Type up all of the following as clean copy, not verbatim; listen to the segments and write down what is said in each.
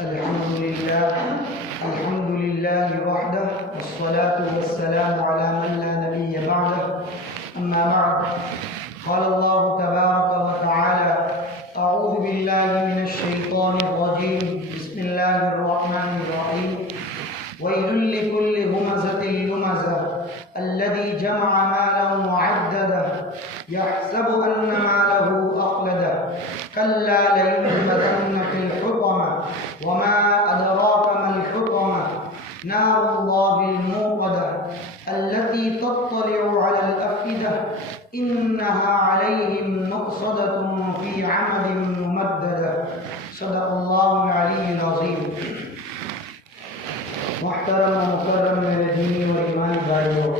الحمد لله وحده والصلاة والسلام على من لا نبي بعده أما بعد قال الله تبارك وتعالى أعوذ بالله من الشيطان الرجيم بسم الله الرحمن الرحيم ويل لكل همزة لمزة الذي جمع مالا وعدده يحسب أن ماله أخلده كلا لينبذن في الحطمة وما أدراك ما الحطمة نار الله الموقدة التي تطلع على الأفئدة إنها عليهم مؤصدة في عمد ممددة صدق الله العلي العظيم. محترم و مکرم میرے دینی و ایمانی بھائیوں،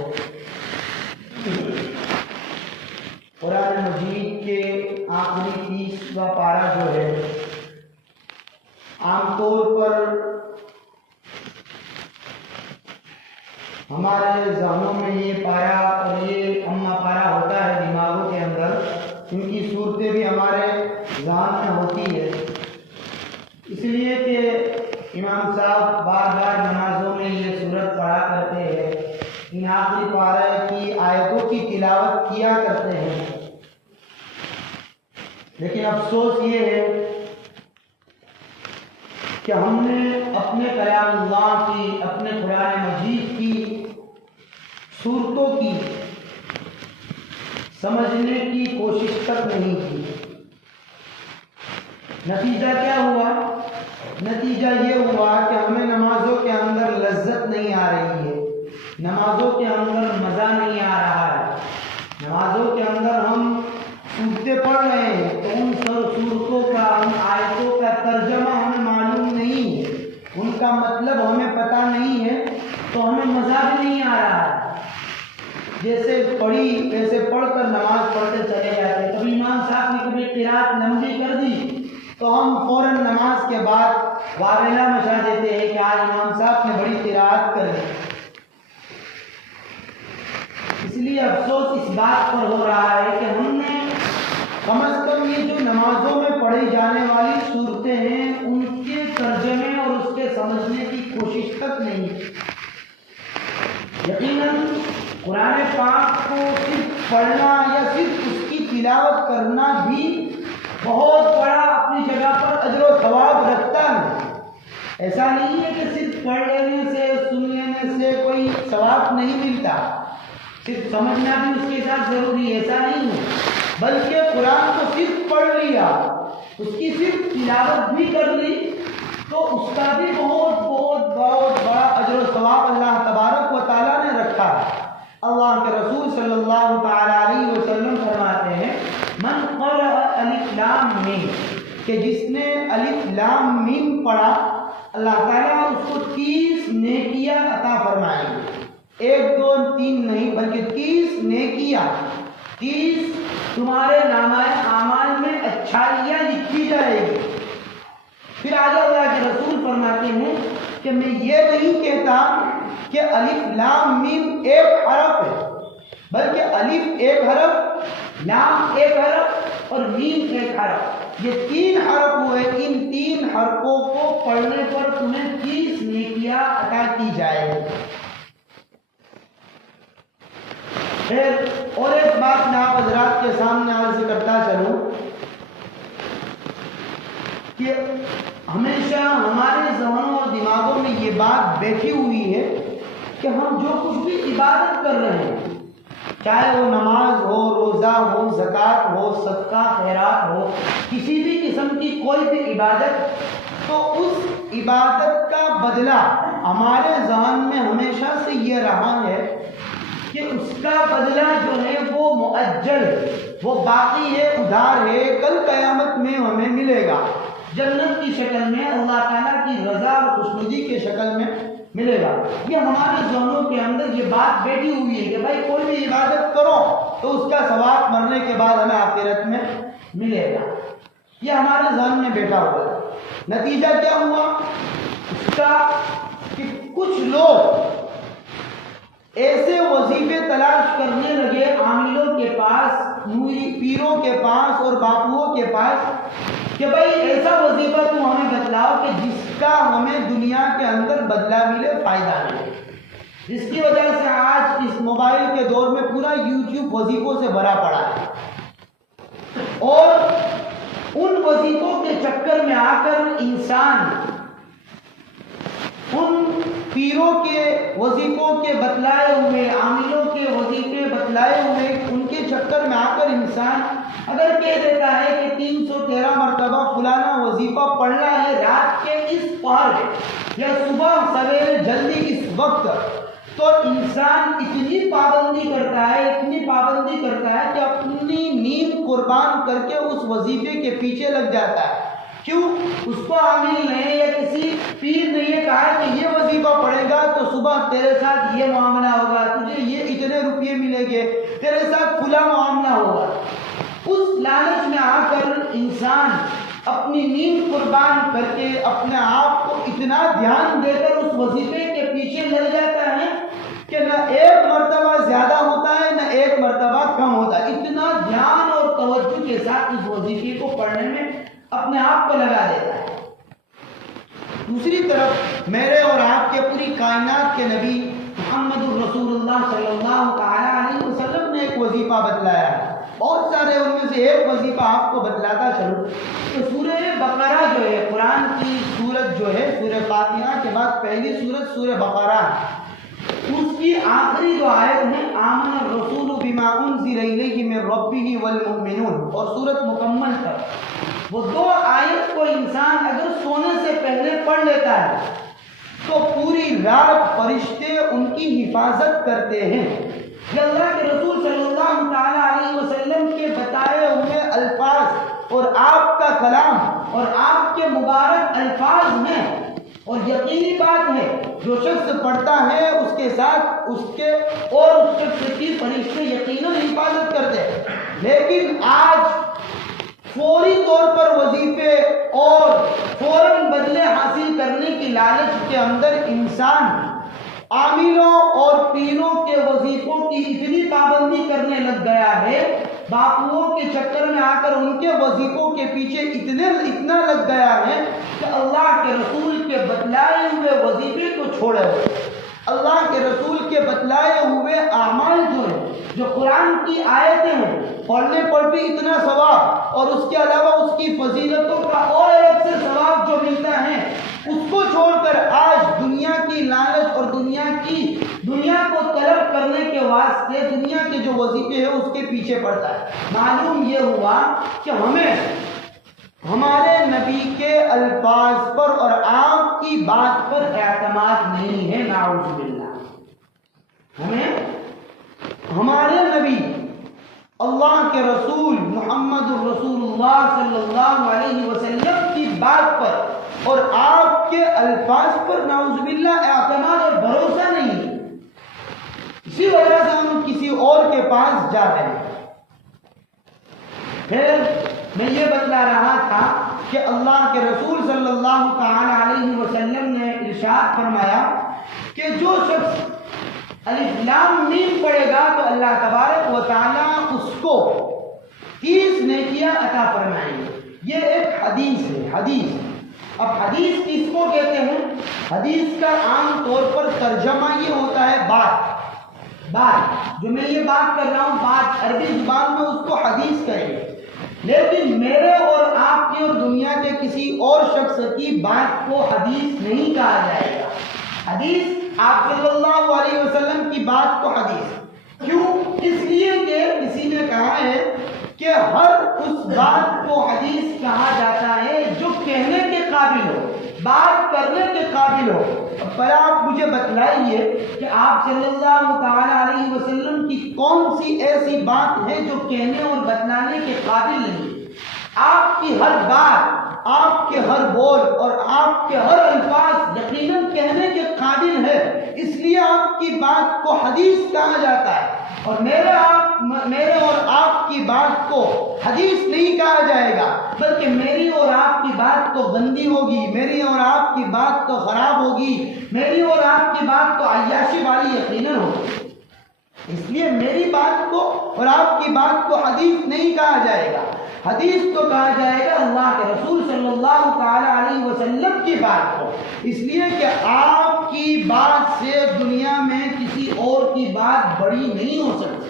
قرآن مجید کے آخری 30واں پارہ جو ہے، عام طور پر ہمارے ذہنوں میں یہ پارہ اور یہ اما پارہ ہوتا ہے دماغوں کے اندر، ان کی صورتیں بھی ہمارے ذہن میں ہوتی ہے، اس لیے کہ امام صاحب بار بار نمازوں میں یہ صورت پڑھا کرتے ہیں، ان آخری پارہ کی آیتوں کی تلاوت کیا کرتے ہیں. لیکن افسوس یہ ہے کہ ہم نے اپنے کلام اللہ کی، اپنے قرآن مجید کی صورتوں کی سمجھنے کی کوشش تک نہیں کی. نتیجہ کیا ہوا؟ نتیجہ یہ ہوا کہ ہمیں نمازوں کے اندر لذت نہیں آ رہی ہے، نمازوں کے اندر مزہ نہیں آ رہا ہے. نمازوں کے اندر ہم صورتیں پڑھ رہے ہیں تو ان صورتوں کا، ان آیتوں کا ترجمہ ہمیں معلوم نہیں ہے، ان کا مطلب ہمیں پتہ نہیں ہے، تو ہمیں مزہ بھی نہیں آ رہا ہے. جیسے پڑھی ویسے پڑھ کر نماز پڑھتے چلے جاتے. کبھی امام صاحب نے کبھی قرات لمبی کر دی تو ہم فوراً نماز کے بعد واویلا مچا دیتے ہیں کہ آج امام صاحب نے بڑی قرات کر دی. اس لیے افسوس اس بات پر ہو رہا ہے کہ ہم نے کم از کم یہ جو نمازوں میں پڑھی جانے والی صورتیں ہیں ان کے ترجمے اور اس کے سمجھنے کی کوشش تک نہیں. یقیناً قرآن پاک کو صرف پڑھنا یا صرف اس کی تلاوت کرنا بھی بہت بڑا اپنی جگہ پر اجر و ثواب رکھتا ہے. ایسا نہیں ہے کہ صرف پڑھ لینے سے، سن لینے سے کوئی ثواب نہیں ملتا، صرف سمجھنا بھی اس کے ساتھ ضروری ہے، ایسا نہیں ہے. بلکہ قرآن کو صرف پڑھ لیا، اس کی صرف تلاوت بھی کر لی تو اس کا بھی بہت بہت بہت بڑا اجر و ثواب اللہ تبارک و تعالیٰ نے رکھا ہے. اللہ کے رسول صلی اللہ تعالی علیہ وسلم فرماتے ہیں من قرأ الف لام میم، کہ جس نے الف لام میم پڑھا اللہ تعالیٰ اس کو 30 نیکیاں عطا فرمائیں گے. 1 2 3 نہیں بلکہ 30 نیکیاں، 30 تمہارے نامہ اعمال میں اچھائیاں لکھی جائے گی. پھر آگے اللہ کے رسول فرماتے ہیں کہ میں یہ نہیں کہتا کہ الف لام میم ایک حرف ہے، بلکہ الف ایک حرف، لام ایک حرف اور میم ایک حرف، یہ 3 حرف ہوئے. ان 3 حرفوں کو پڑھنے پر تمہیں 30 نیکیاں عطا کی جائے گی. پھر اور ایک بات میں آپ حضرات کے سامنے عرض کرتا چلوں کہ ہمیشہ ہمارے ذہنوں اور دماغوں میں یہ بات بیٹھی ہوئی ہے کہ ہم جو کچھ بھی عبادت کر رہے ہیں، چاہے وہ نماز ہو، روزہ ہو، زکوٰۃ ہو، صدقہ خیرات ہو، کسی بھی قسم کی کوئی بھی عبادت، تو اس عبادت کا بدلہ ہمارے ذہن میں ہمیشہ سے یہ رہا ہے کہ اس کا بدلہ جو ہے وہ مؤجل، وہ باقی ہے، ادھار ہے، کل قیامت میں ہمیں ملے گا، جنت کی شکل میں، اللہ تعالیٰ کی رضا اور خوشنودی کی شکل میں ملے گا. یہ ہمارے ذہنوں کے اندر یہ بات بیٹھی ہوئی ہے کہ بھائی کوئی بھی عبادت کرو تو اس کا ثواب مرنے کے بعد ہمیں آخرت میں ملے گا. یہ ہمارے ذہن میں بیٹھا ہوا ہے. نتیجہ کیا ہوا اس کا کہ کچھ لوگ ایسے وظیفے تلاش کرنے لگے عاملوں کے پاس، پیروں کے پاس اور باپوؤں کے پاس کہ بھائی ایسا وظیفہ تم ہمیں بتلاؤ کہ جس کا کا ہمیں دنیا کے اندر بدلہ ملے، فائدہ ملے، جس کی وجہ سے آج اس موبائل کے دور میں پورا یوٹیوب وظیفوں سے بھرا پڑا ہے، اور ان وظیفوں کے چکر میں آ کر انسان ان پیروں کے وظیفوں کے بتلائے ہوئے، عاملوں کے وظیفے بتلائے ہوئے، ان کے چکر میں آ کر انسان اگر کہہ دیتا ہے کہ 313 مرتبہ فلانا وظیفہ پڑھنا ہے رات کے اس پہر یا صبح سویرے جلدی اس وقت، تو انسان اتنی پابندی کرتا ہے کہ اپنی نیند قربان کر کے اس وظیفے کے پیچھے لگ جاتا ہے۔ کیوں؟ اس کو عامل نے یا کسی پیر نے یہ کہا کہ یہ وظیفہ پڑھے گا تو صبح تیرے ساتھ یہ معاملہ ہوگا، تجھے یہ اتنے روپیے ملیں گے، تیرے ساتھ کھلا معاملہ ہوگا۔ اس لالچ میں آ کر انسان اپنی نیند قربان کر کے اپنے آپ کو اتنا دھیان دے کر اس وظیفے کے پیچھے لگ جاتا ہے کہ نہ ایک مرتبہ زیادہ ہوتا ہے نہ ایک مرتبہ کم ہوتا ہے، اتنا دھیان اور توجہ کے ساتھ اس وظیفے کو پڑھنے میں اپنے آپ کو لگا دیتا ہے۔ دوسری طرف میرے اور آپ کے پوری کائنات کے نبی محمد الرسول اللہ صلی اللہ تعالی علیہ وسلم نے ایک وظیفہ بتلایا ہے، بہت سارے ان میں سے ایک وظیفہ آپ کو بتلاتا چلوں کہ سورہ بقرہ جو ہے، قرآن کی سورت جو ہے، سورہ فاتحہ کے بعد پہلی سورت سورہ بقرہ، اس کی آخری جو آیت ہے آمن الرسول بما انزل الیہ من ربہ والمؤمنون، اور سورت مکمل تک وہ دو آیت کو انسان اگر سونے سے پہلے پڑھ لیتا ہے تو پوری رات فرشتے ان کی حفاظت کرتے ہیں۔ یہ اللہ کے رسول صلی اللہ تعالی علیہ وسلم کے بتائے ہوئے الفاظ اور آپ کا کلام اور آپ کے مبارک الفاظ ہیں، اور یقینی بات ہے جو شخص پڑھتا ہے اس کے ساتھ اس کے اور اس شخص کی فرشتے یقیناً حفاظت کرتے ہیں۔ لیکن آج فوری طور پر وظیفے اور فوراً بدلے حاصل کرنے کی لالچ کے اندر انسان عاملوں اور پیروں کے وظیفوں کی اتنی پابندی کرنے لگ گیا ہے، باپوؤں کے چکر میں آ کر ان کے وظیفوں کے پیچھے اتنا لگ گیا ہے کہ اللہ کے رسول کے بتلائے ہوئے وظیفے کو چھوڑے ہوئے، اللہ کے رسول کے بتلائے ہوئے اعمال جو ہیں، جو قرآن کی آیتیں ہیں، پڑھنے پر بھی اتنا ثواب اور اس کے علاوہ اس کی فضیلتوں کا اور الگ سے ثواب جو ملتا ہے، اس کو چھوڑ کر آج دنیا کی لالچ اور دنیا کو طلب کرنے کے واسطے دنیا کے جو وظیفے ہیں اس کے پیچھے پڑتا ہے۔ معلوم یہ ہوا کہ ہمیں ہمارے نبی کے الفاظ پر اور آپ کی بات پر اعتماد نہیں ہے، نعوذ باللہ۔ ہمیں ہمارے نبی اللہ کے رسول محمد الرسول اللہ صلی اللہ علیہ وسلم کی بات پر اور آپ کے الفاظ پر نعوذ باللہ اعتماد اور بھروسہ نہیں ہے، اسی وجہ سے ہم کسی اور کے پاس جاتے ہیں۔ پھر میں یہ بتلا رہا تھا کہ اللہ کے رسول صلی اللہ تعالی علیہ وسلم نے ارشاد فرمایا کہ جو شخص الف لام میم پڑھے گا تو اللہ تبارک و تعالیٰ اس کو 30 نیکیاں عطا فرمائیں گے۔ یہ ایک حدیث ہے، حدیث۔ اب حدیث کس کو کہتے ہیں؟ حدیث کا عام طور پر ترجمہ یہ ہوتا ہے بات جو میں یہ بات کر رہا ہوں، بات عربی زبان میں اس کو حدیث کہیں گے، لیکن میرے اور آپ کی اور دنیا کے کسی اور شخص کی بات کو حدیث نہیں کہا جائے گا۔ حدیث آپ صلی اللہ علیہ وسلم کی بات کو حدیث، کیوں؟ اس لیے کہ کسی نے کہا ہے کہ ہر اس بات کو حدیث کہا جاتا ہے جو کہنے کے قابل ہو، بات کرنے کے قابل ہو۔ پر آپ مجھے بتلائیے کہ آپ صلی اللہ تعالی علیہ وسلم کی کون سی ایسی بات ہے جو کہنے اور بتلانے کے قابل نہیں؟ آپ کی ہر بات، آپ کے ہر بول اور آپ کے ہر الفاظ یقیناً کہنے کے قابل ہے، اس لیے آپ کی بات کو حدیث کہا جاتا ہے، اور میرے اور آپ کی بات کو حدیث نہیں کہا جائے گا، بلکہ میری اور آپ کی بات تو گندی ہوگی، میری اور آپ کی بات تو خراب ہوگی، میری اور آپ کی بات تو عیاشی والی یقیناً ہوگی۔ اس لیے میری بات کو اور آپ کی بات کو حدیث نہیں کہا جائے گا، حدیث تو کہا جائے گا اللہ کے رسول صلی اللہ تعالی علیہ وسلم کی بات کو، اس لیے کہ آپ کی بات سے دنیا میں کسی اور کی بات بڑی نہیں ہو سکتی،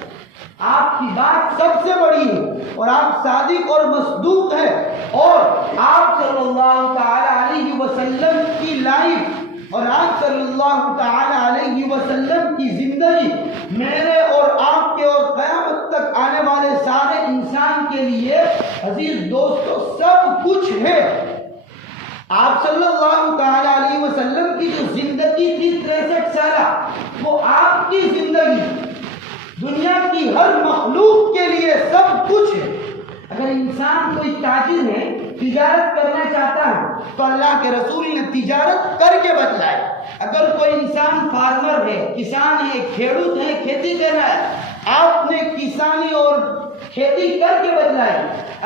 آپ کی بات سب سے بڑی ہے اور آپ صادق اور مصدوق ہیں، اور آپ صلی اللہ تعالی علیہ وسلم کی لائف اور آپ صلی اللہ تعالی علیہ وسلم کی زندگی میرے اور آپ کے اور قیامت تک آنے والے سارے انسان کے لیے عزیز دوستو سب کچھ ہے۔ آپ صلی اللہ تعالی علیہ وسلم کی جو زندگی تھی 63 سالہ، وہ آپ کی زندگی دنیا کی ہر مخلوق کے لیے سب کچھ ہے۔ اگر انسان کوئی تاجر ہے، تجارت کرنا چاہتا ہے تو اللہ کے رسول نے تجارت کر کے بتلایا۔ اگر کوئی انسان فارمر ہے، کسان ہے، کھیڑوت ہے، کھیتی کر رہا ہے، آپ نے کسانی اور کھیتی کر کے بتلائی۔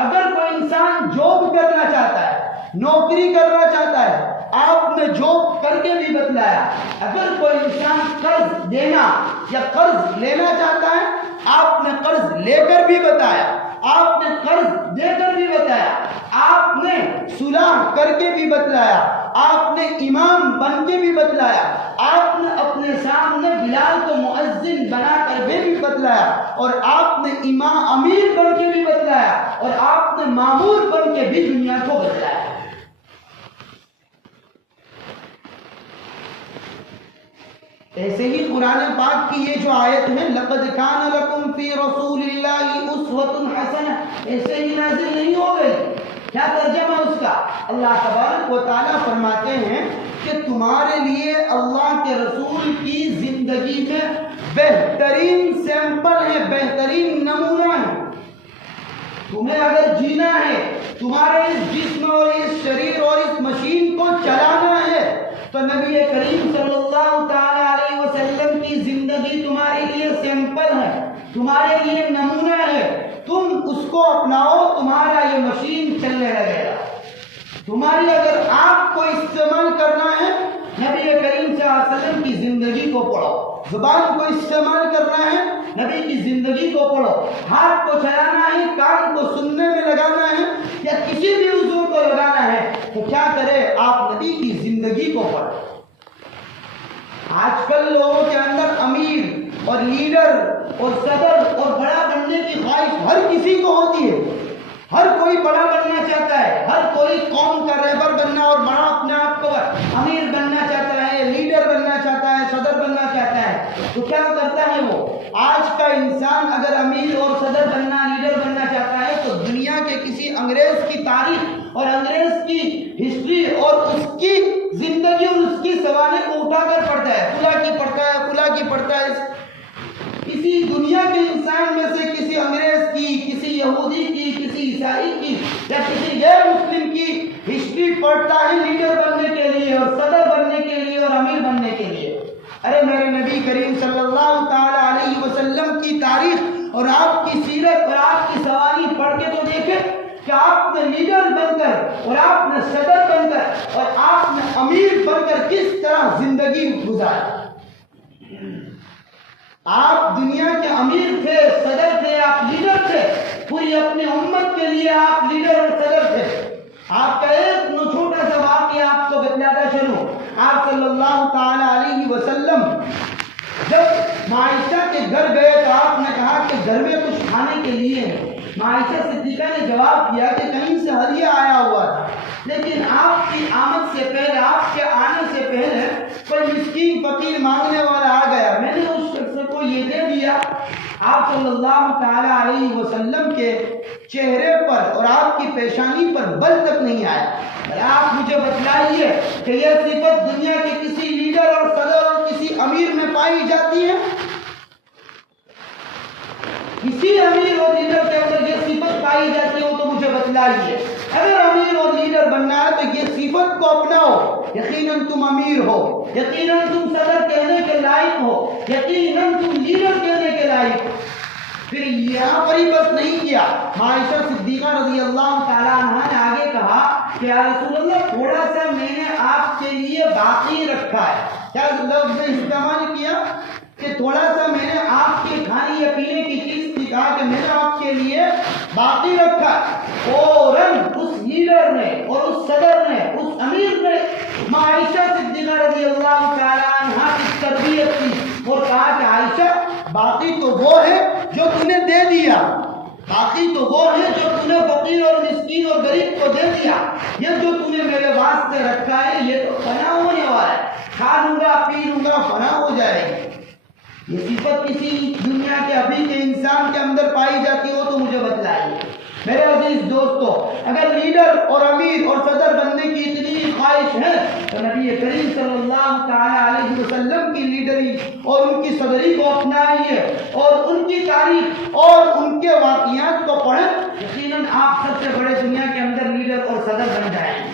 اگر کوئی انسان جاب کرنا چاہتا ہے، نوکری کرنا چاہتا ہے، آپ نے جاب کر کے بھی بتلایا۔ اگر کوئی انسان قرض دینا یا قرض لینا چاہتا ہے، آپ نے قرض لے کر بھی بتایا، آپ نے قرض دے کر بھی بتایا، آپ نے صلح کر کے بھی بتلایا، آپ نے امام بن کے بھی بتلایا، آپ نے اپنے سامنے بلال کو مؤذن بنا کر بھی بتلایا، اور آپ نے امام امیر بن کے بھی بتلایا، اور آپ نے مامور بن کے بھی دنیا کو بتلایا۔ ایسے ہی قرآن پاک کی یہ جو آیت ہے لَقَدْ كَانَ لَكُمْ فِي رَسُولِ اللَّهِ أُسْوَةٌ حَسَنَةٌ، ایسے ہی نازل نہیں ہو گئی۔ کیا ترجمہ اس کا؟ اللہ تبارک و تعالیٰ فرماتے ہیں کہ تمہارے لیے اللہ کے رسول کی زندگی میں بہترین سیمپل ہے، بہترین نمونہ ہے۔ تمہیں اگر جینا ہے، تمہارے اس جسم اور اس شریر اور اس مشین کو چلانا ہے، تو نبی کریم صلی اللہ تعالی علیہ وسلم کی زندگی تمہارے لیے سیمپل ہے، تمہارے لیے نمونہ ہے۔ تم اس کو اپناؤ، تمہارا یہ مشین چلنے لگے گا۔ تمہاری اگر آنکھ کو استعمال کرنا ہے، نبی کریم صلی اللہ علیہ وسلم کی زندگی کو پڑھو۔ زبان کو استعمال کرنا ہے، نبی کی زندگی کو پڑھو۔ ہاتھ کو چلانا ہے، کان کو سننے میں لگانا ہے، یا کسی بھی عضو کو لگانا ہے، تو کیا کرے؟ آپ نبی کی زندگی کو پڑھو۔ آج کل لوگوں کے اندر امیر اور لیڈر اور صدر اور بڑا بننے کی خواہش ہر کسی کو ہوتی ہے۔ ہر کوئی بڑا بننا چاہتا ہے، ہر کوئی قوم کا رہبر بننا اور بڑا اپنے آپ کو امیر بننا چاہتا ہے، لیڈر بننا چاہتا ہے، صدر بننا چاہتا ہے۔ تو کیا کرتا ہے وہ؟ آج کا انسان اگر امیر اور صدر بننا، لیڈر بننا چاہتا ہے، تو دنیا کے کسی انگریز کی تاریخ اور انگریز کی ہسٹری اور اس کی زندگی اور اس کی سوانح کو اٹھا کر پڑھتا ہے، فلاں کی پڑھتا ہے، فلاں کی پڑھتا ہے۔ کسی دنیا کے انسان میں سے کسی انگریز کی، کسی یہودی کی، کسی عیسائی کی یا کسی غیر مسلم کی ہسٹری پڑھتا ہے لیڈر بننے کے لیے اور صدر بننے کے لیے اور امیر بننے کے لیے۔ ارے میرے نبی کریم صلی اللہ تعالی علیہ وسلم کی تاریخ اور آپ کی سیرت اور آپ کی سواری پڑھ کے تو دیکھیں کہ آپ نے لیڈر بن کر اور آپ نے صدر بن کر اور آپ نے امیر بن کر کس طرح زندگی گزاری۔ آپ دنیا کے امیر تھے، صدر تھے، آپ لیڈر تھے، پوری اپنی امت کے لیے آپ لیڈر اور صدر تھے۔ آپ کا ایک چھوٹا سا واقعہ آپ کو بتلاتا چلوں۔ آپ صلی اللہ تعالی علیہ وسلم جب معائشہ کے گھر گئے تو آپ نے کہا کہ گھر میں کچھ کھانے کے لیے ہے۔ معائشہ صدیقہ نے جواب دیا کہ کہیں سے ہدیہ آیا ہوا تھا، لیکن آپ کی آمد سے پہلے، آپ کے آنے سے پہلے کوئی مسکین فقیر مانگنے والا آ گیا، میں نے اس شخص کو یہ دے دیا۔ آپ صلی اللہ تعالی علیہ وسلم کے چہرے پر اور آپ کی پیشانی پر بل تک نہیں آیا۔ آپ مجھے بتلائیے کہ یہ صفت دنیا کے کسی لیڈر اور صدر اور کسی امیر میں پائی جاتی ہے؟ کسی امیر اور لیڈر کے اندر یہ صفت پائی جاتی ہو تو مجھے بتلائیے۔ اگر امیر اور لیڈر بننا ہے تو یہ صفت کو اپناؤ، یقیناً تم امیر ہو، یقیناً تم صدر کہنے کے لائق ہو، یقیناً تم لیڈر کہنے کے لائق ہو۔ پھر یہاں پر ہی بس نہیں کیا، عائشہ صدیقہ رضی اللہ تعالیٰ عنہ نے آگے کہا کہ یا رسول اللہ تھوڑا سا میں نے آپ کے لیے باقی رکھا ہے۔ کیا لفظ نے استعمال کیا کہ تھوڑا سا میں نے آپ کے کھانے یا پینے کی چیز کی، کہا کہ میں نے آپ کے لیے باقی رکھا، فوراً اس لیڈر نے اور اس صدر نے، اس امیر نے عائشہ صدیقہ رضی اللہ تعالیٰ عنہا کی تربیت کی اور کہا کہ عائشہ باقی تو وہ ہے جو تم نے دے دیا، باقی تو وہ ہے جو تم نے فقیر اور مسکین اور غریب کو دے دیا، یہ جو تم نے میرے واسطے رکھا ہے یہ تو فنا ہونے والا ہے، کھا لوں گا پی لوں گا فنا ہو جائے گی۔ یہ صفت کسی دنیا کے ابھی کے انسان کے اندر پائی جاتی ہو تو مجھے بتلائیے۔ میرے عزیز دوستو، اگر لیڈر اور امیر اور صدر بننے کی اتنی خواہش ہے تو نبی کریم صلی اللہ تعالی علیہ وسلم کی لیڈری اور ان کی صدری کو اپنائیے اور ان کی تاریخ اور ان کے واقعات کو پڑھیں، یقیناً آپ سب سے بڑے دنیا کے اندر لیڈر اور صدر بن جائیں گے۔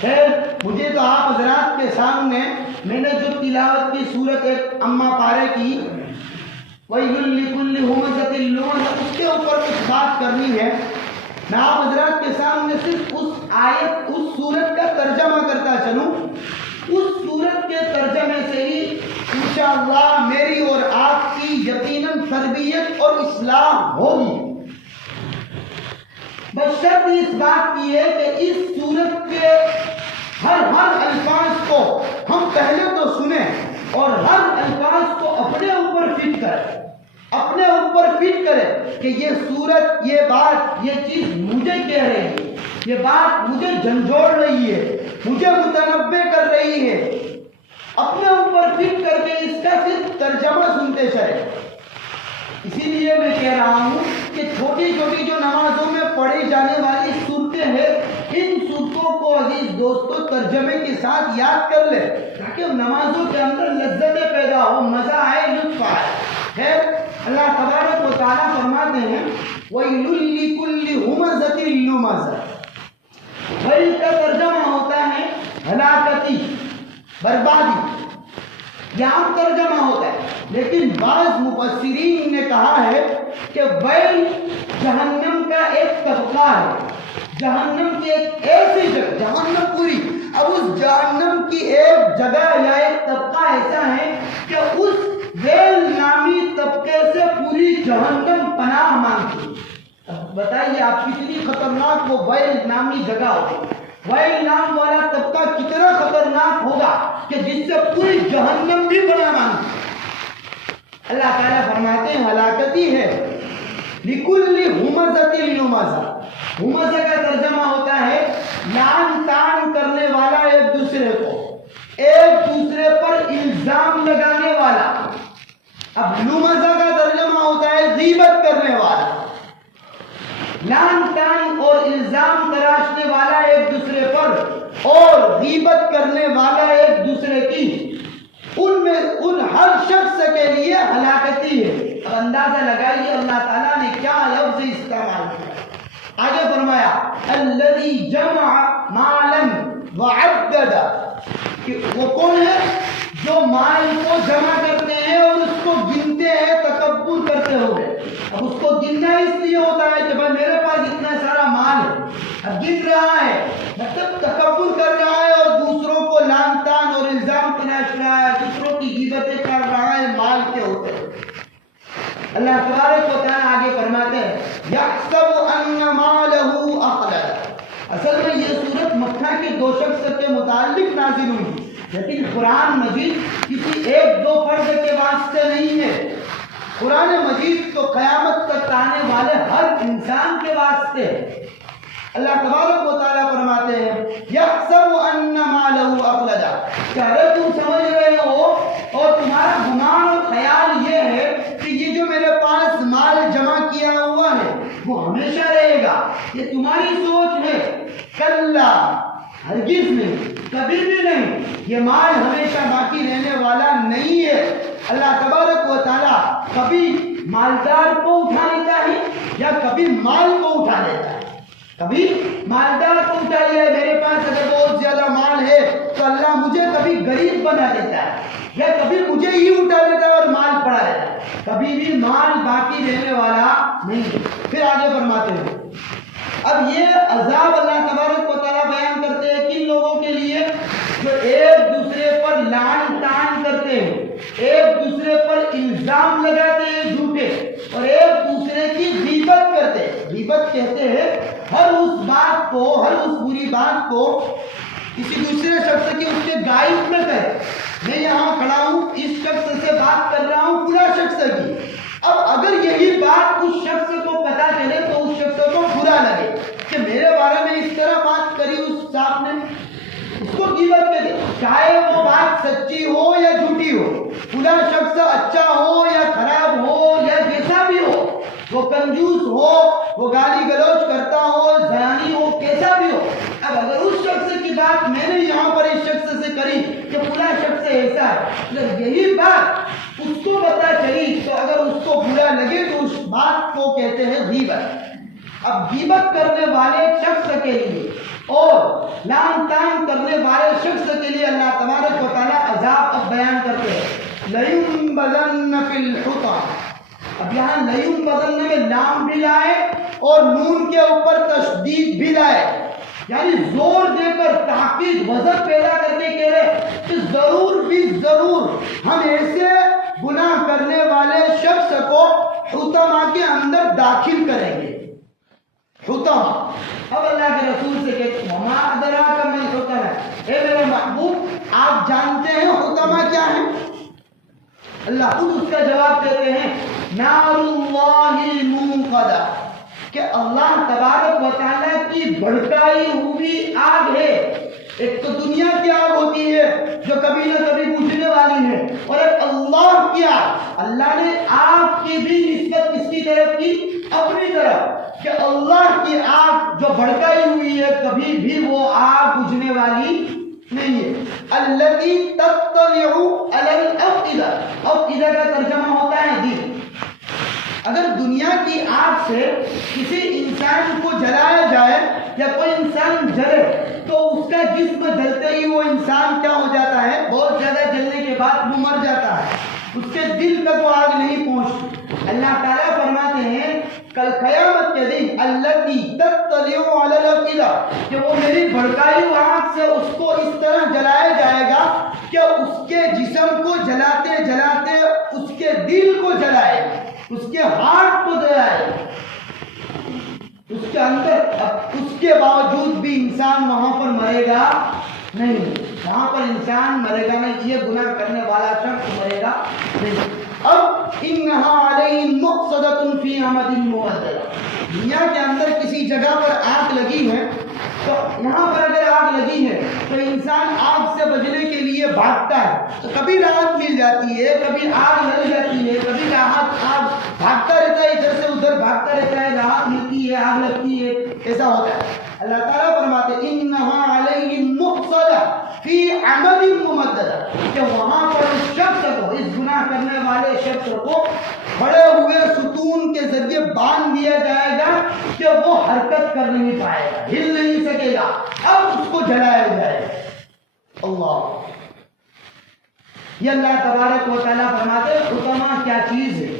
خیر، مجھے تو آپ حضرات کے سامنے میں نے جو تلاوت کی سورت ایک اما پارے کی وَيْلٌ لِكُلِّ هُمَزَةٍ لُمَزَةٍ، اس کے اوپر کچھ بات کرنی ہے۔ میں آپ حضرات کے سامنے صرف اس آیت، اس سورت کا ترجمہ کرتا چلوں، اس سورت کے ترجمے سے ہی انشاءاللہ میری اور آپ کی یقیناً تربیت اور اصلاح ہوگی۔ بشرط اس بات کی ہے کہ اس سورت کے ہر الفاظ کو ہم پہلے تو سنیں اور ہر الفاظ کو اپنے اوپر فٹ کریں، اپنے اوپر فٹ کریں کہ یہ سورت، یہ بات، یہ چیز مجھے کہہ رہی ہے، یہ بات مجھے جھنجھوڑ رہی ہے، مجھے متنبع کر رہی ہے۔ اپنے اوپر فٹ کر کے اس کا صرف ترجمہ سنتے چلیں۔ اسی لیے میں کہہ رہا ہوں کہ چھوٹی چھوٹی جو نمازوں میں پڑھی جانے والی صورتیں ہیں، ان صورتوں کو عزیز دوستو ترجمے کے ساتھ یاد کر لیں تاکہ نمازوں کے اندر لذتیں پیدا ہو، مزہ آئے، لطف آئے۔ خیر، اللہ تبارک و تعالیٰ فرماتے ہیں وَيْلٌ لِكُلِّ هُمَزَةٍ لُمَزَةٍ، ویل کا ترجمہ ہوتا ہے ہلاکتی، بربادی، یہ عام ترجمہ ہوتا ہے، لیکن بعض مفسرین نے کہا ہے کہ ویل جہنم کا ایک طبقہ ہے، جہنم کی ایک ایسی جگہ، جہنم پوری، اب اس جہنم کی ایک جگہ یا ایک طبقہ ایسا ہے کہ اس ویل نامی طبقے سے پوری جہنم پناہ مانگتی ہے۔ اب بتائیے آپ کتنی خطرناک وہ ویل نامی جگہ ہوگی، ویل نام والا طبقہ کتنا خطرناک ہوگا کہ جس سے پوری جہنم بھی پناہ مانگتی ہے۔ اللہ تعالیٰ فرماتے ہیں ہلاکتی ہے لِكُلِّ هُمَزَةٍ لُمَزَةٍ، ہمزہ کا ترجمہ ہوتا ہے لعن طعن کرنے والا، ایک دوسرے کو، ایک دوسرے پر الزام لگانے والا۔ اب لمزہ کا ترجمہ ہوتا ہے غیبت کرنے والا، لعن طعن اور الزام تراشنے والا ایک دوسرے پر اور غیبت کرنے والا ایک دوسرے کی، ان میں ان ہر شخص کے لیے ہلاکتی ہے۔ اب اندازہ لگائیے اللہ تعالیٰ نے کیا لفظ استعمال کیا۔ آگے فرمایا الذی جمع مالا وعدد، کہ وہ کون ہے جو مال کو جمع کرتے ہیں اور اس کو گنتے ہیں تکبر کرتے ہوئے۔ اب اس کو گننا اس لیے ہوتا ہے کہ بھائی میرے پاس اتنا سارا مال ہے، اب گن رہا ہے مطلب تکبر کر رہا ہے اور دوسروں کو لعن طعن اور الزام تراش رہا ہے، دوسروں کی غیبتیں کر رہا ہے مال کے ہوتے ہیں۔ اللہ تبارک و تعالیٰ آگے فرماتے ہیں یحسب ان مالہ اخلد۔ اصل میں یہ صورت مکہ کے دو شخص کے متعلق نازل ہوئی، لیکن قرآن مجید کسی ایک دو فرد کے واسطے نہیں ہے، قرآن مجید تو قیامت تک آنے والے ہر انسان کے واسطے ہے۔ اللہ تبارک و تعالیٰ فرماتے ہیں یحسب ان مالہ اخلد، کہ اگر تم سمجھ رہے ہو اور تمہارا گمان اور خیال یہ ہے کہ یہ جو میرے پاس مال جمع کیا ہوا ہے وہ ہمیشہ رہے گا، یہ تمہاری سوچ ہے، کلا، ہرگز نہیں، کبھی بھی نہیں، یہ مال ہمیشہ باقی رہنے والا نہیں ہے۔ اللہ تبارک و تعالیٰ کبھی مالدار کو اٹھا لیتا ہے یا کبھی مال کو اٹھا لیتا ہے، کبھی مالدار کو اٹھا لیا ہے، میرے پاس اگر بہت زیادہ مال ہے تو اللہ مجھے کبھی غریب بنا دیتا ہے یا کبھی مجھے ہی اٹھا دیتا ہے اور مال پڑا دیتا ہے، کبھی بھی مال باقی رہنے والا نہیں۔ پھر آگے فرماتے ہیں اب یہ عذاب اللہ تبارک و تعالیٰ بیان کرتے ہیں کن لوگوں کے لیے جو ایک دوسرے پر لعن طعن کرتے ہیں، ایک دوسرے پر الزام لگاتے ہیں جھوٹے، اور ایک بات کو کسی دوسرے شخص کی اس کے غائب نہ کرے. میں یہاں کھڑا ہوں، اس شخص سے بات کر رہا ہوں فلاں شخص کی. اب اگر یہی بات اس شخص کو پتا چلے تو اس شخص کو برا لگے کہ میرے بارے میں اس طرح بات کری اس صاحب نے، اس کو غیبت کہتے ہیں. چاہے وہ بات سچی ہو یا جھوٹی ہو، فلاں شخص اچھا ہو یا خراب ہو یا جیسا بھی ہو، وہ کنجوس ہو، وہ گالی گلوچ کرتا ہو، زانی ہو، کیسا بھی ہو. اب اگر اس شخص کی بات میں نے یہاں پر اس شخص سے کری کہ فلاں شخص ایسا ہے، جب یہی بات اس کو پتا چلی تو اگر اس کو برا لگے تو اس بات کو کہتے ہیں غیبت. اب غیبت کرنے والے شخص کے لیے اور لعن طعن کرنے والے شخص کے لیے اللہ تبارک و تعالیٰ عذاب اب بیان کرتے ہیں. لَيُنبَذَنَّ فِي الْحُطَمَةِ. اب یہاں لَيُنبَذَنَّ میں لام بھی لائے اور نون کے اوپر تشدید بھی لائے، یعنی زور دے کر تحقیق وزن پیدا کر کے کہہ رہے کہ ضرور بھی ضرور ہم ایسے گناہ کرنے والے شخص کو حطمہ کے اندر داخل کریں گے. حطمہ. اب اللہ کے رسول سے کہتے ہیں وما ادراک ما الحطمہ، اے میرے محبوب آپ جانتے ہیں حطمہ کیا ہے؟ اللہ خود اس کا جواب دیتے ہیں نار اللہ الموقدہ، کہ اللہ تبارک و تعالیٰ کی بھڑکائی ہوئی آگ ہے. ایک تو دنیا کی آگ ہوتی ہے جو کبھی نہ کبھی بجھنے والی ہے، اور ایک اللہ کی آگ. اللہ نے آگ کی بھی نسبت کس کی طرف کی؟ اپنی طرف، کہ اللہ کی آگ جو بھڑکائی ہوئی ہے کبھی بھی وہ آگ بجھنے والی نہیں ہے. التی تطلع علی الافئدہ. افئدہ کا ترجمہ ہوتا ہے دل. اگر دنیا کی آگ سے کسی انسان کو جلایا جائے یا کوئی انسان جلے تو اس کا جسم جلتے ہی وہ انسان کیا ہو جاتا ہے؟ بہت زیادہ جلنے کے بعد وہ مر جاتا ہے، اس کے دل تک وہ آگ نہیں پہنچتی. اللہ تعالیٰ فرماتے ہیں کل قیامت کے دن التی تطلع علی الافئدہ، کہ وہ میری بھڑکائی ہوئی آگ سے اس کو اس طرح جلایا جائے گا کہ اس کے جسم کو جلاتے جلاتے اس کے دل کو جلائے، اس کے ہارٹ کو جلائے، اس کے اندر. اب اس کے باوجود بھی انسان وہاں پر مرے گا نہیں، وہاں پر انسان مرے گا نہیں، یہ گناہ کرنے والا شخص مرے گا نہیں. اب انہا علیہم مؤصدۃ فی امد ممددہ. دنیا کے اندر کسی جگہ پر آگ لگی ہے تو یہاں پر اگر آگ لگی ہے تو انسان آگ سے بچنے کے لیے بھاگتا ہے، تو کبھی راحت مل جاتی ہے، کبھی آگ لگ جاتی ہے، کبھی راحت آگ بھاگتا رہتا ہے، ادھر سے ادھر بھاگتا رہتا ہے، راحت ملتی ہے، آگ لگتی ہے، ایسا ہوتا ہے. اللہ تعالیٰ فرماتے انہا علیہم مؤصدہ فی امد ممددہ، کہ وہاں پر اس شخص کو، اس گناہ کرنے والے شخص کو کھڑے ہوئے ستون کے ذریعے باندھ دیا جائے گا کہ وہ حرکت کر نہیں پائے گا، ہل نہیں سکے گا. اب اس کو جلایا جائے گا. اللہ، یہ اللہ تبارک و تعالیٰ فرماتے ہیں حطمہ کیا چیز ہے.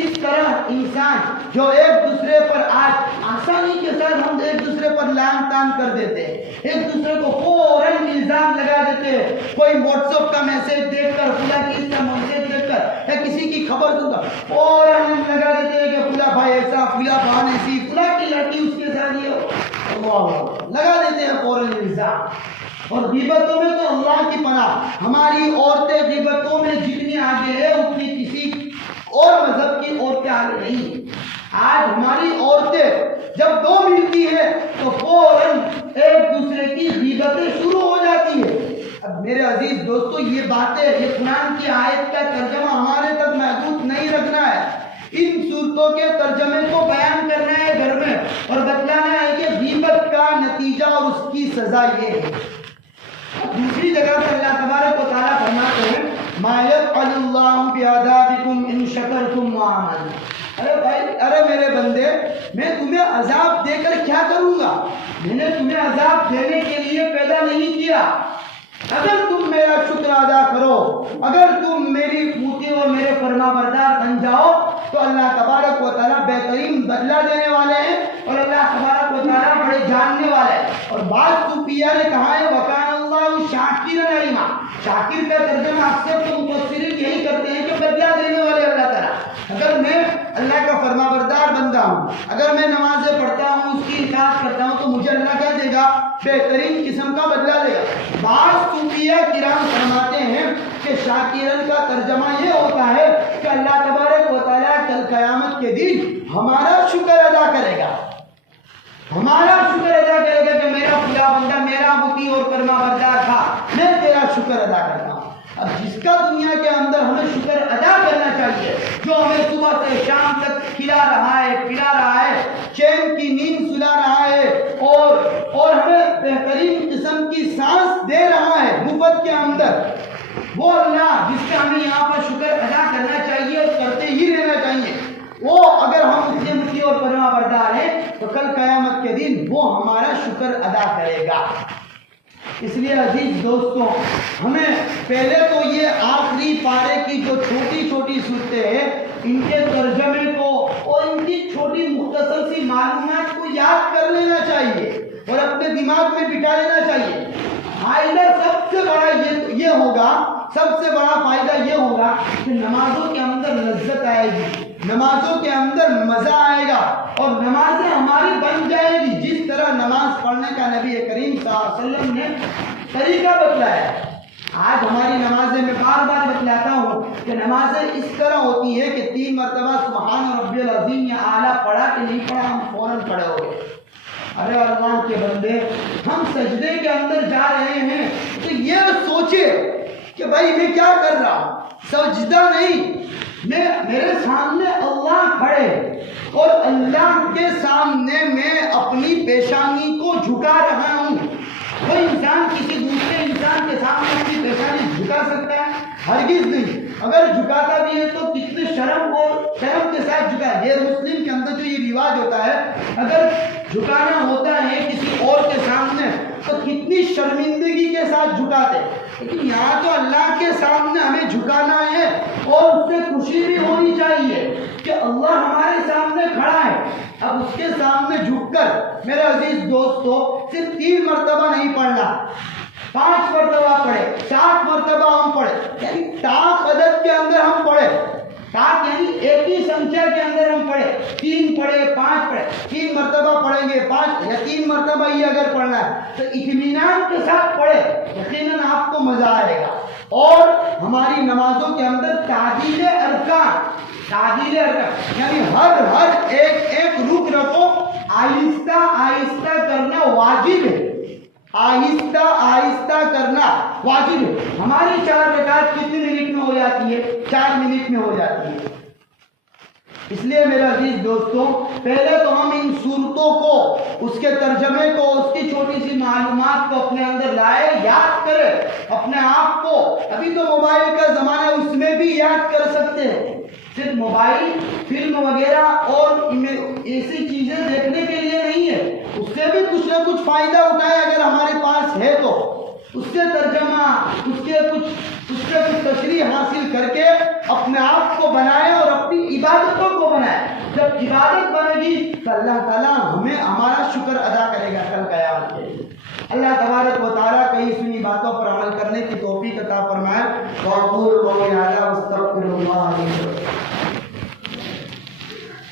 اس طرح انسان جو ایک دوسرے پر آج آسانی کے ساتھ ہم ایک دوسرے پر لعن طعن کر دیتے ہیں، ایک دوسرے کو فوراً الزام لگا دیتے ہیں. کوئی واٹس ایپ کا میسج دیکھ کر، فلاں کی اس کا میسج دیکھ کر یا کسی کی خبر سن کر فوراً لگا دیتے ہیں کہ فلاں بھائی ایسا، فلاں بہن ایسی، فلاں کی لڑکی اس کے ساتھ یہ، لگا دیتے ہیں فوراً الزام. اور غیبتوں میں تو اللہ کی پناہ، ہماری عورتیں غیبتوں میں جتنی آگے ہے اتنی کسی اور مذہب کی عورتیں آگے نہیں. آج ہماری عورتیں جب دو ملتی ہیں تو فوراً ایک دوسرے کی غیبتیں شروع ہو جاتی ہے. اب میرے عزیز دوستو، یہ باتیں، یہ قرآن کی آیت کا ترجمہ ہمارے تک محدود نہیں رکھنا ہے، ان صورتوں کے ترجمے کو بیان کرنا ہے گھر میں اور بتلانا ہے کہ غیبت کا نتیجہ اور اس کی سزا یہ ہے. دوسری جگہ پر اللہ تبارک و تعالیٰ فرماتے ہیں ما یفعل اللہ بعذابکم ان شکرتم وآمنتم. ارے بھائی، ارے میرے بندے، میں تمہیں عذاب دے کر کیا کروں گا؟ میں نے تمہیں عذاب دینے کے لیے پیدا نہیں کیا. اگر تم میرا شکر ادا کرو، اگر تم میری مطیع اور میرے فرما بردار بن جاؤ تو اللہ تبارک و تعالیٰ بہترین بدلہ دینے والے ہیں اور اللہ تبارک و تعالیٰ بڑے جاننے والے ہیں. اور بعض صوفیہ نے کہا ہے وَكَانَ اللَّهُ شَاكِرًا عَلِيمًا. شاکر کا ترجمہ اکثر تو مفسرین یہی کرتے ہیں کہ بدلہ دینے والے اللہ تعالیٰ. اگر میں اللہ کا فرما بردار بندہ ہوں، اگر میں نمازیں پڑھتا ہوں، اس کی اطاعت کرتا ہوں تو مجھے اللہ کیا دے گا؟ بہترین قسم کا بدلہ دے گا۔ بعض صوفیہ کرام فرماتے ہیں کہ شاکرن کا ترجمہ یہ ہوتا ہے کہ اللہ تبارک و تعالیٰ کل قیامت کے دن ہمارا شکر ادا کرے گا، ہمارا شکر ادا کرے گا کہ میرا فلاں بندہ میرا مطیع اور فرما بردار تھا، میں تیرا شکر ادا کرتا ہوں۔ اب جس کا دنیا کے اندر ہمیں شکر ادا کرنا چاہیے، جو ہمیں صبح سے شام تک کھلا رہا ہے، پلا رہا ہے، چین کی نیند سلا رہا ہے، اور ہمیں بہترین قسم کی سانس دے رہا ہے مفت کے اندر، وہ اللہ جس کا ہمیں یہاں پر شکر ادا کرنا چاہیے اور کرتے ہی رہنا چاہیے، وہ اگر ہم اس کے مطیع اور فرما بردار ہیں تو کل قیامت کے دن وہ ہمارا شکر ادا کرے گا۔ اس لیے عزیز دوستوں، ہمیں پہلے تو یہ آخری پارے کی جو چھوٹی چھوٹی صورتیں ہیں ان کے ترجمے کو اور ان کی چھوٹی مختصر سی معلومات کو یاد کر لینا چاہیے اور اپنے دماغ میں بٹھا لینا چاہیے۔ فائدہ سب سے بڑا یہ ہوگا، سب سے بڑا فائدہ یہ ہوگا کہ نمازوں کے اندر لذت آئے گی، نمازوں کے اندر مزہ آئے گا اور نمازیں ہماری بن جائے گی جس طرح نماز پڑھنے کا نبی کریم صلی اللہ علیہ وسلم نے طریقہ بتلایا۔ آج ہماری نمازیں میں بار بار بتلاتا ہوں کہ نمازیں اس طرح ہوتی ہے کہ 3 مرتبہ سبحان ربی العظیم یا اعلیٰ پڑھا کہ نہیں پڑھا ہم فوراً کھڑے ہو گئے۔ ارے اللہ کے بندے، ہم سجدے کے اندر جا رہے ہیں تو یہ سوچے کہ بھائی میں کیا کر رہا ہوں، سجدہ نہیں، میرے سامنے اللہ کھڑے اور اللہ کے سامنے میں اپنی پیشانی کو جھکا رہا ہوں۔ کوئی انسان کسی دوسرے انسان کے سامنے اپنی پیشانی جھکا سکتا ہے؟ ہرگز نہیں۔ اگر جھکاتا بھی ہے تو کتنے شرم کے ساتھ جھکا ہے۔ غیر مسلم کے اندر جو یہ رواج ہوتا ہے، اگر جھکانا ہوتا ہے کسی اور کے سامنے تو کتنی شرمندگی کے ساتھ جھکاتے، لیکن یہاں تو اللہ کے سامنے ہمیں جھکانا ہے اور اس سے خوشی بھی ہونی چاہیے کہ اللہ ہمارے سامنے کھڑا ہے۔ اب اس کے سامنے جھک کر میرے عزیز دوستو صرف 3 مرتبہ نہیں پڑھنا، 5 مرتبہ پڑھے، 7 مرتبہ ہم پڑھے، یعنی طاق عدد کے اندر ہم پڑھے، طاق یعنی ایک ہی سنکھیا کے اندر ہم پڑھے، 3 پڑھے، 5 پڑھے، 3 مرتبہ پڑھیں گے، 5 یا 3 مرتبہ ہی اگر پڑھنا ہے تو اطمینان کے ساتھ پڑھے، یقیناً آپ کو مزہ آئے گا۔ اور ہماری نمازوں کے اندر تعدیل ارکان یعنی ہر ایک رکن کو آہستہ آہستہ کرنا واجب ہے، آہستہ آہستہ کرنا واجب ہے۔ ہماری 4 رکعت کتنے منٹ میں ہو جاتی ہے؟ 4 منٹ میں ہو جاتی ہے۔ اس لیے میرے عزیز دوستوں، پہلے تو ہم ان صورتوں کو، اس کے ترجمے کو، اس کی چھوٹی سی معلومات کو اپنے اندر لائے، یاد کریں اپنے آپ کو۔ ابھی تو موبائل کا زمانہ ہے، اس میں بھی یاد کر سکتے ہیں۔ صرف موبائل، فلم وغیرہ اور ایسی چیزیں دیکھنے کے لیے نہیں ہے، اس سے بھی کچھ نہ کچھ فائدہ اٹھائے اگر ہمارے پاس ہے تو، اس سے ترجمہ، اس سے کچھ تشریح حاصل کر کے اپنے آپ کو بنائے اور اپنی عبادتوں کو بنائے۔ جب عبادت بنے گی تو اللہ تعالیٰ ہمیں ہمارا شکر ادا کرے گا کل قیامت کے دن۔ اللہ تبارک و تعالیٰ کئی سنی باتوں پر عمل کرنے کی توفیق عطا فرمائے۔ وَأَقُولُ قَوْلِي هَذَا وَأَسْتَغْفِرُ اللَّهَ لِي وَلَكُمْ۔